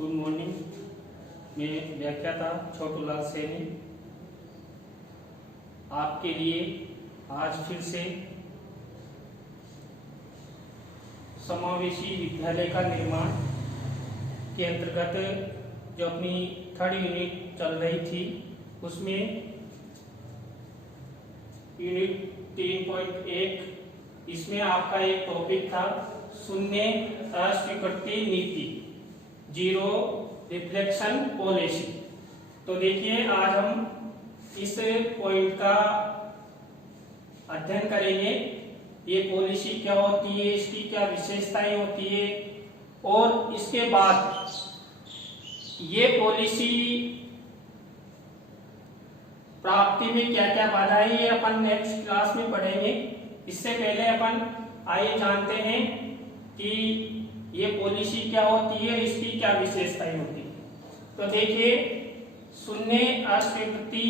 Good morning. मैं व्याख्याता छोटूलाल सैनी आपके लिए आज फिर से समावेशी विद्यालय का निर्माण के अंतर्गत जो अपनी थर्ड यूनिट चल रही थी उसमें यूनिट 3.1 इसमें आपका एक टॉपिक था शून्य अस्वीकृति नीति, जीरो रिफ्लेक्शन पॉलिसी। तो देखिए आज हम इस पॉइंट का अध्ययन करेंगे। ये पॉलिसी क्या होती है, इसकी क्या विशेषताएं होती है और इसके बाद ये पॉलिसी प्राप्ति में क्या क्या बाधाएं ये अपन नेक्स्ट क्लास में पढ़ेंगे। इससे पहले अपन आइए जानते हैं कि ये पॉलिसी क्या होती है, इसकी क्या विशेषताएं होती है। तो देखिए शून्य अस्वीकृति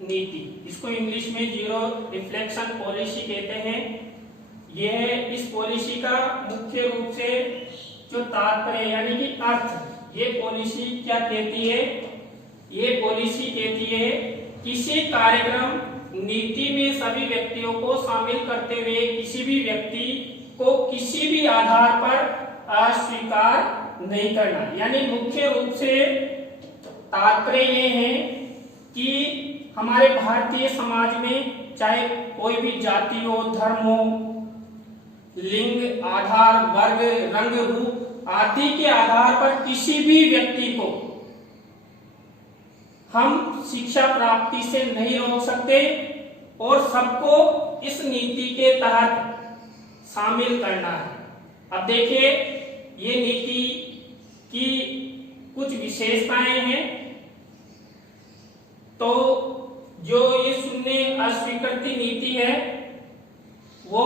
नीति, इसको इंग्लिश में जीरो रिफ्लेक्शन पॉलिसी कहते हैं। यह इस पॉलिसी का मुख्य रूप से जो तात्पर्य यानी कि अर्थ, ये पॉलिसी क्या कहती है, ये पॉलिसी कहती है किसी कार्यक्रम नीति में सभी व्यक्तियों को शामिल करते हुए किसी भी व्यक्ति को किसी भी आधार पर अस्वीकार नहीं करना। यानी मुख्य रूप से तात्पर्य ये है कि हमारे भारतीय समाज में चाहे कोई भी जाति हो, धर्म हो, लिंग, आधार, वर्ग, रंग, रूप आदि के आधार पर किसी भी व्यक्ति को हम शिक्षा प्राप्ति से नहीं रोक सकते और सबको इस नीति के तहत शामिल करना है। अब देखिए ये नीति की कुछ विशेषताएं हैं। तो जो ये शून्य अस्वीकृति नीति है वो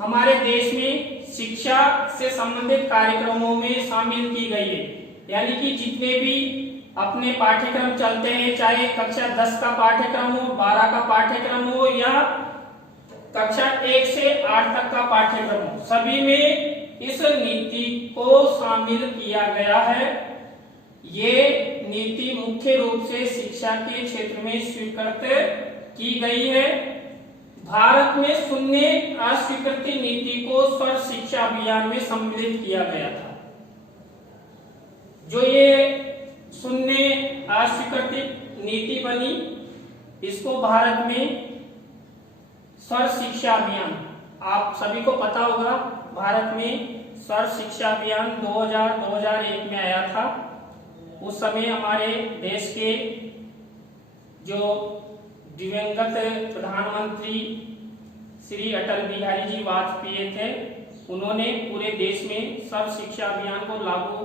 हमारे देश में शिक्षा से संबंधित कार्यक्रमों में शामिल की गई है। यानी कि जितने भी अपने पाठ्यक्रम चलते हैं, चाहे कक्षा 10 का पाठ्यक्रम हो, 12 का पाठ्यक्रम हो या कक्षा 1 से 8 तक का पाठ्यक्रम हो, सभी में इस नीति को शामिल किया गया है। ये नीति मुख्य रूप से शिक्षा के क्षेत्र में स्वीकृत की गई है। भारत में शून्य अस्वीकृति नीति को सर्व शिक्षा अभियान में सम्मिलित किया गया था। जो ये शून्य अस्वीकृति नीति बनी, इसको भारत में सर्व शिक्षा अभियान, आप सभी को पता होगा, भारत में सर्व शिक्षा अभियान 2001 में आया था। उस समय हमारे देश के जो दिवंगत प्रधानमंत्री श्री अटल बिहारी जी वाजपेयी थे, उन्होंने पूरे देश में सर्व शिक्षा अभियान को लागू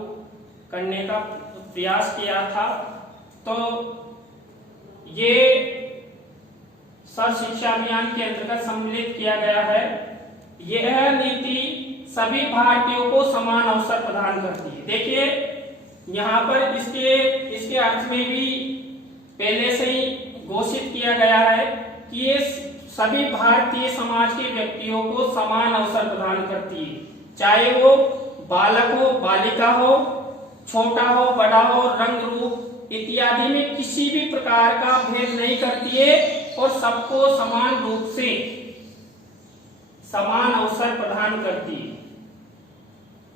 करने का प्रयास किया था। तो ये सर्व शिक्षा अभियान के अंतर्गत सम्मिलित किया गया है। यह नीति सभी भारतीयों को समान अवसर प्रदान करती है। देखिए यहाँ पर इसके अर्थ में भी पहले से ही घोषित किया गया है कि ये सभी भारतीय समाज के व्यक्तियों को समान अवसर प्रदान करती है, चाहे वो बालक हो, बालिका हो, छोटा हो, बड़ा हो, रंग, रूप इत्यादि में किसी भी प्रकार का भेद नहीं करती है और सबको समान रूप से समान अवसर प्रदान करती है।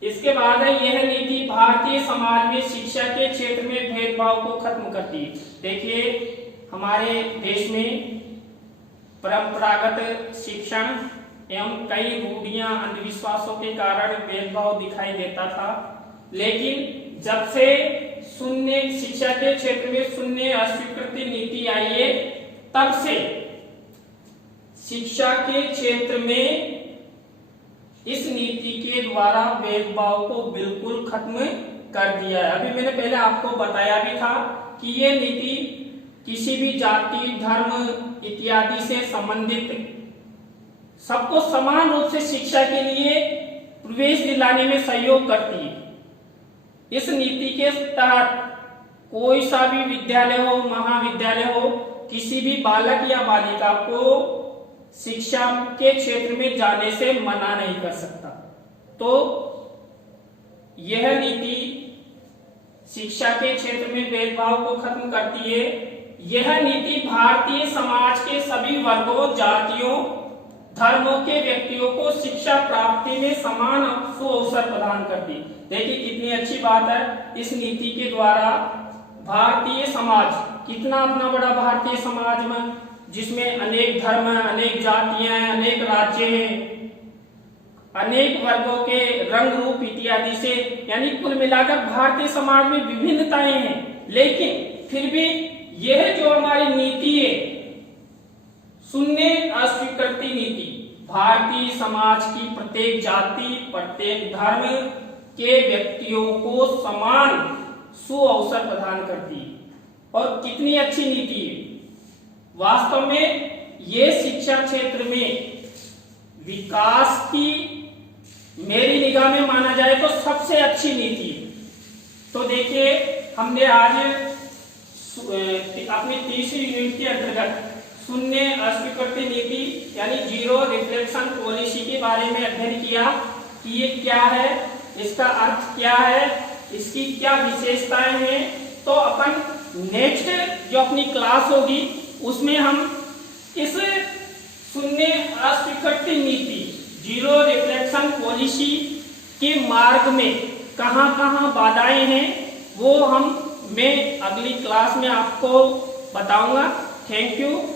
इसके बाद है यह नीति भारतीय समाज में शिक्षा के क्षेत्र में भेदभाव को खत्म करती है। देखिए हमारे देश में परंपरागत शिक्षण एवं कई रूढ़ियां, अंधविश्वासों के कारण भेदभाव दिखाई देता था, लेकिन जब से शून्य शिक्षा के क्षेत्र में शून्य अस्वीकृति नीति आई है, तब से शिक्षा के क्षेत्र में इस नीति के द्वारा भेदभाव को बिल्कुल खत्म कर दिया है। अभी मैंने पहले आपको बताया भी था कि ये नीति किसी भी जाति, धर्म इत्यादि से संबंधित सबको समान रूप से शिक्षा के लिए प्रवेश दिलाने में सहयोग करती है। इस नीति के तहत कोई सा भी विद्यालय हो, महाविद्यालय हो, किसी भी बालक या बालिका को शिक्षा के क्षेत्र में जाने से मना नहीं कर सकता। तो यह नीति शिक्षा के क्षेत्र में भेदभाव को खत्म करती है। यह नीति भारतीय समाज के सभी वर्गों, जातियों, धर्मों के व्यक्तियों को शिक्षा प्राप्ति में समान सुअवसर प्रदान करती। देखिए कितनी अच्छी बात है। इस नीति के द्वारा भारतीय समाज, कितना अपना बड़ा भारतीय समाज में, जिसमें अनेक धर्म हैं, अनेक जातियां हैं, अनेक राज्य हैं, अनेक वर्गों के रंग रूप इत्यादि से, यानी कुल मिलाकर भारतीय समाज में विभिन्नताएं हैं, लेकिन फिर भी यह जो हमारी नीति है, शून्य अस्वीकृति नीति, भारतीय समाज की प्रत्येक जाति, प्रत्येक धर्म के व्यक्तियों को समान सुअवसर प्रदान करती है। और कितनी अच्छी नीति है। वास्तव में ये शिक्षा क्षेत्र में विकास की मेरी निगाह में माना जाए तो सबसे अच्छी नीति है। तो देखिए हमने आज अपनी तीसरी यूनिट के अंतर्गत शून्य अस्वीकृति नीति यानी जीरो रिफ्लेक्शन पॉलिसी के बारे में अध्ययन किया कि ये क्या है, इसका अर्थ क्या है, इसकी क्या विशेषताएं हैं। तो अपन नेक्स्ट जो अपनी क्लास होगी उसमें हम इस शून्य अस्वीकृति नीति, जीरो रिफ्लेक्शन पॉलिसी के मार्ग में कहां-कहां बाधाएं हैं वो मैं अगली क्लास में आपको बताऊंगा। Thank you.